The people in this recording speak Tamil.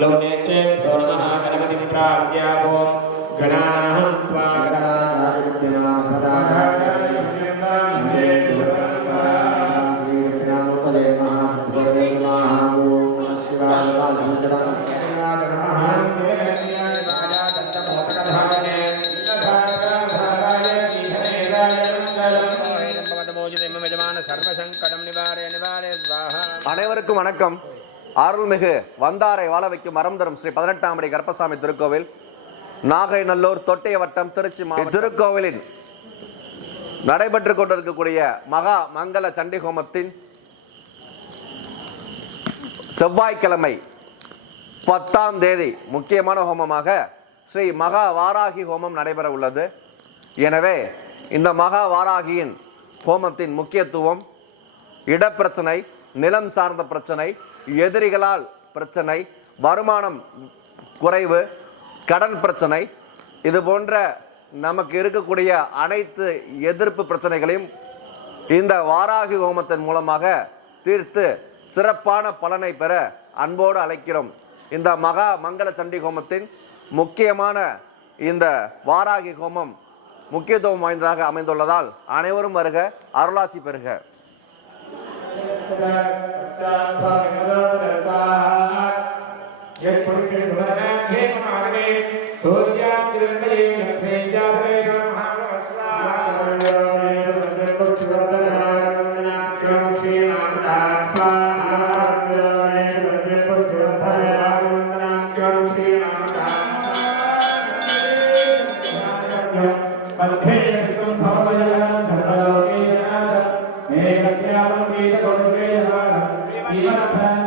लौनेत्रे नमः गणपतिं प्राप्यावो गणानां त्वा गणानां सदा அனைவருக்கும் வணக்கம். அருள்மிகு வந்தாரை வாழ வைக்கும் மரம் தரும் ஸ்ரீ 18ஆம் படி கருப்பசாமி திருக்கோவில், நாகை நல்லூர் தொட்டிய வட்டம், திருச்சி மாவட்டம். திருக்கோவிலின் நடைபெற்றுக் கொண்டிருக்கக்கூடிய மகா மங்கள சண்டி ஹோமத்தின் செவ்வாய்க்கிழமை 10ஆம் தேதி முக்கியமான ஹோமமாக ஸ்ரீ மகா வாராகி ஹோமம் நடைபெற உள்ளது. எனவே இந்த மகா வாராகியின் ஹோமத்தின் முக்கியத்துவம், இடப்பிரச்சனை, நிலம் சார்ந்த பிரச்சனை, எதிரிகளால் பிரச்சனை, வருமானம் குறைவு, கடன் பிரச்சனை, இது போன்ற நமக்கு இருக்கக்கூடிய அனைத்து எதிர்ப்பு பிரச்சனைகளையும் இந்த வாராகி ஹோமத்தின் மூலமாக தீர்த்து சிறப்பான பலனை பெற அன்போடு அழைக்கிறோம். இந்த மகா மங்கள சண்டி ஹோமத்தின் முக்கியமான இந்த வாராகி ஹோமம் முக்கியத்துவம் வாய்ந்ததாக அமைந்துள்ளதால் அனைவரும் வருக, அருளாசி பெறுக. Terima kasih.